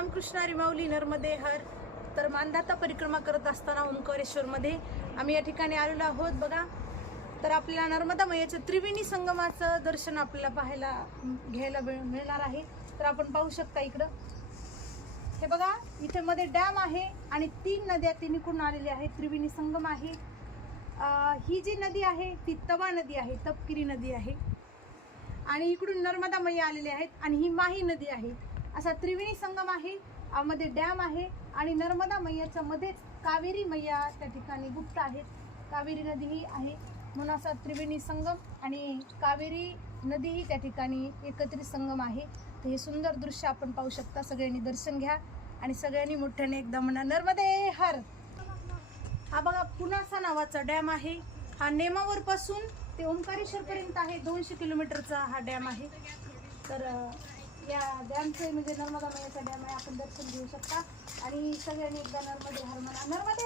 रामकृष्ण हरी माऊली नर्मदे हर. तर मानधाता परिक्रमा करत असताना ओंकारेश्वरमध्ये आम्ही या ठिकाणी आलेलो आहोत. बघा, तर आपल्याला नर्मदा मैयाच्या त्रिवेणी संगमाचं दर्शन आपल्याला घ्यायला मिळणार आहे. तर आपण पाहू शकता इकडं, हे बघा, इथे मध्ये डॅम आहे आणि 3 नद्या तिन्हीकडून आलेल्या आहेत. त्रिवेणी संगम आहे. ही जी नदी आहे ती तवा नदी आहे, तपकिरी नदी आहे. आणि इकडून नर्मदा मैया आलेले आहेत आणि ही माही नदी आहे. असा त्रिवेणी संगम आहे, मध्ये डॅम आहे आणि नर्मदा मैयाच्या मध्येच कावेरी मैया त्या ठिकाणी गुप्त आहेत. कावेरी नदी ही आहे, म्हणून असा त्रिवेणी संगम आणि कावेरी नदी ही त्या ठिकाणी एकत्रित संगम आहे. तर हे सुंदर दृश्य आपण पाहू शकता. सगळ्यांनी दर्शन घ्या आणि सगळ्यांनी मोठ्याने एकदा म्हणा नर्मदे हर. हा बघा, पुनासा नावाचा डॅम आहे. हा नेमावर पासून ते ओंकारेश्वर पर्यंत आहे. 200 किलोमीटरचा हा डॅम आहे. तर या डॅमचे म्हणजे नर्मदा मैयाचा डॅम आहे, आपण दर्शन घेऊ शकता आणि सगळ्यांनी एकदा नर्मदे हर म्हणा. नर्मदे